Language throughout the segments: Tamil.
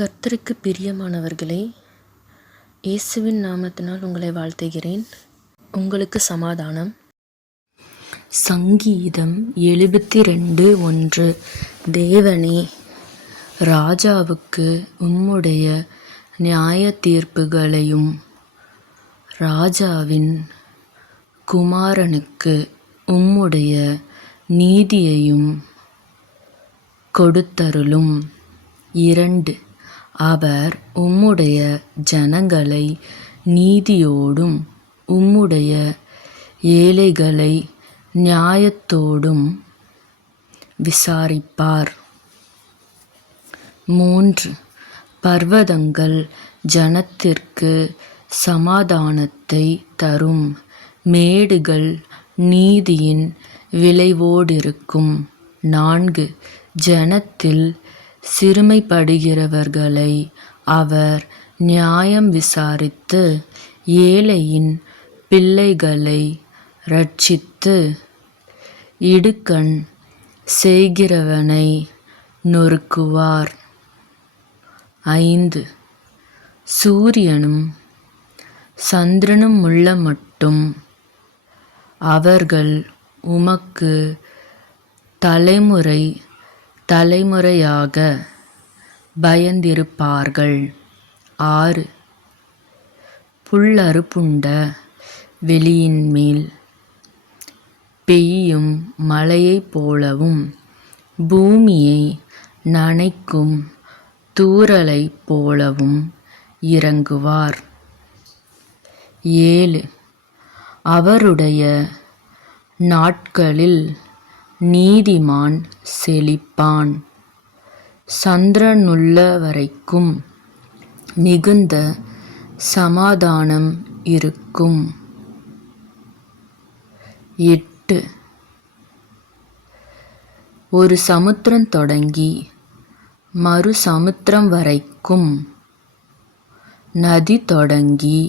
கர்த்தருக்கு பிரியமானவர்களே, இயேசுவின் நாமத்தினால் உங்களை வாழ்த்துகிறேன். உங்களுக்கு சமாதானம். சங்கீதம் 72:1. தேவனே, ராஜாவுக்கு உம்முடைய நியாய தீர்ப்புகளையும் ராஜாவின் குமாரனுக்கு உம்முடைய நீதியையும் கொடுத்தருளும். 2. அவர் உம்முடைய ஜனங்களை நீதியோடும் உம்முடைய ஏழைகளை நியாயத்தோடும் விசாரிப்பார். 3. பர்வதங்கள் ஜனத்திற்கு சமாதானத்தை தரும், மேடுகள் நீதியின் விளைவோடிருக்கும். 4. ஜனத்தில் சிறுமைப்படுகிறவர்களை அவர் நியாயம் விசாரித்து ஏழையின் பிள்ளைகளை இரட்சித்து இடுக்கண் செய்கிறவனை நொறுக்குவார். 5. சூரியனும் சந்திரனுமுள்ள மட்டும் அவர்கள் உமக்கு தலைமுறை தலைமுறையாக பயந்திருப்பார்கள். 6. புல்லறுப்புண்ட வெளியின்மேல் பெய்யும் மழையைப் போலவும் பூமியை நனைக்கும் தூறலைப் போலவும் இறங்குவார். 7. அவருடைய நாட்களில் நீதிமான் செழிப்பான், சந்திரனுள்ளவரைக்கும் மிகுந்த சமாதானம் இருக்கும். 8. ஒரு சமுத்திரம் தொடங்கி மறு சமுத்திரம் வரைக்கும், நதி தொடங்கி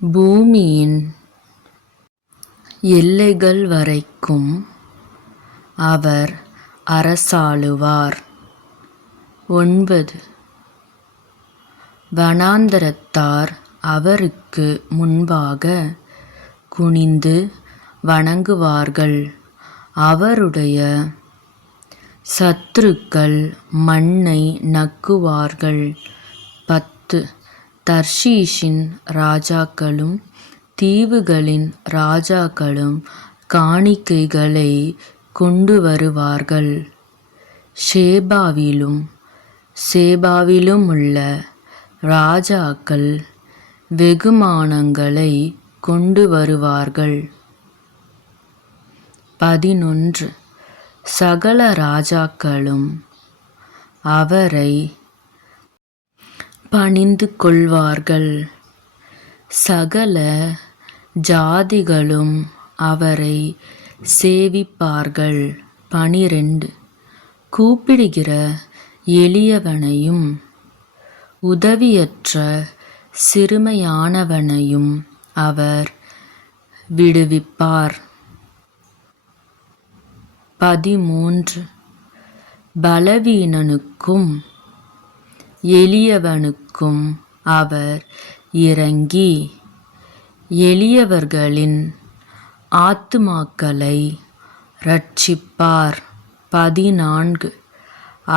பூமியின் எல்லைகள் வரைக்கும் அவர் அரசாளுவார். 9. வனாந்தரத்தார் அவருக்கு முன்பாக குனிந்து வணங்குவார்கள், அவருடைய சத்துருக்கள் மண்ணை நக்குவார்கள். 10. தர்ஷீஷின் ராஜாக்களும் தீவுகளின் ராஜாக்களும் காணிக்கைகளை கொண்டு வருவார்கள், சேபாவிலுமுள்ள ராஜாக்கள் வெகுமானங்களை கொண்டு வருவார்கள். 11. சகல ராஜாக்களும் அவரை பணிந்து கொள்வார்கள், சகல ஜாதிகளும் அவரை சேவிப்பார்கள். 12. கூப்பிடுகிற எளியவனையும் உதவியற்ற சிறுமையானவனையும் அவர் விடுவிப்பார். 13. பலவீனனுக்கும் எளியவனுக்கும் அவர் இரங்கி எளியவர்களின் ஆத்துமாக்களை இரட்சிப்பார். 14.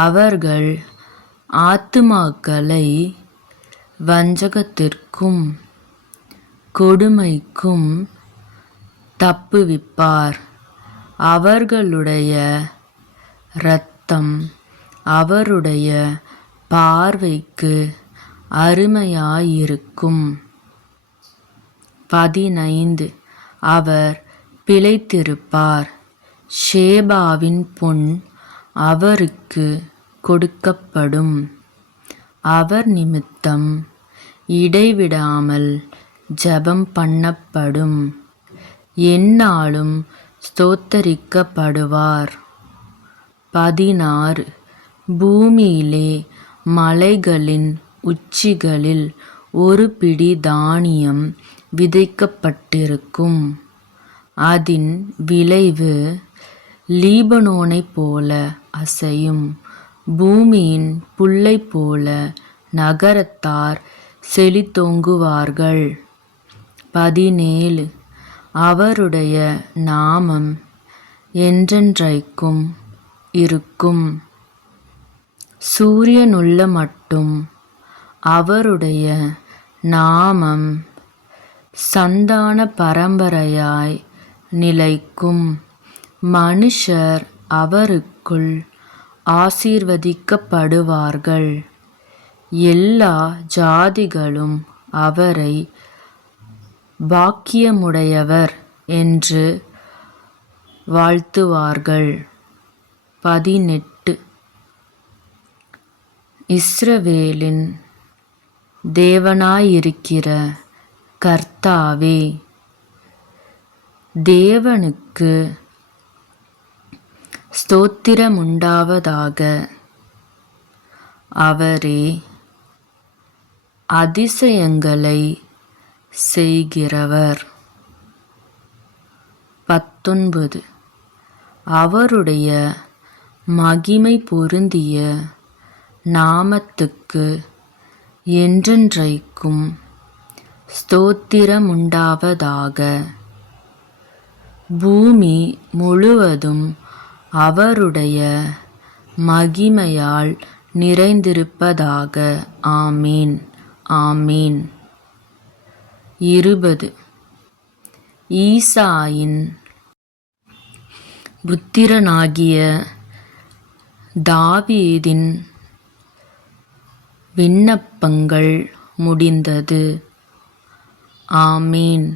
அவர்கள் ஆத்துமாக்களை வஞ்சகத்திற்கும் கொடுமைக்கும் தப்புவிப்பார். அவர்களுடைய இரத்தம் அவருடைய பார்வைக்கு அருமையாயிருக்கும். 15. அவர் பிழைத்திருப்பார், ஷேபாவின் பொன் அவருக்கு கொடுக்கப்படும். அவர் நிமித்தம் இடைவிடாமல் ஜெபம் பண்ணப்படும், எந்நாளும் ஸ்தோத்தரிக்கப்படுவார். 16. பூமியிலே மலைகளின் உச்சிகளில் ஒரு பிடி தானியம் விதைக்கப்பட்டிருக்கும், அதின் விளைவு லீபனோனைப் போல அசையும். பூமியின் புல்லைப் போல நகரத்தார் செழித்தோங்குவார்கள். 17 அவருடைய நாமம் என்றென்றைக்கும் இருக்கும். சூரியனுள்ள மட்டும் அவருடைய நாமம் சந்தான பரம்பரையாய் நிலைக்கும். மனுஷர் அவருக்குள் ஆசீர்வதிக்கப்படுவார்கள். எல்லா ஜாதிகளும் அவரை பாக்கியமுடையவர் என்று வாழ்த்துவார்கள். 18 இஸ்ரவேலின் தேவனாயிருக்கிற கர்த்தாவே, தேவனுக்கு ஸ்தோத்திரமுண்டாவதாக. அவரே அதிசயங்களை செய்கிறவர். 19 அவருடைய மகிமை பொருந்திய நாமத்துக்கு என்றென்றைக்கும் ஸ்தோத்திரமுண்டாவதாக. பூமி முழுவதும் அவருடைய மகிமையால் நிறைந்திருப்பதாக. ஆமீன், ஆமீன். 20 ஈசாயின் புத்திரனாகிய தாவீதின் விண்ணப்பங்கள் முடிந்தது. ஆமீன்.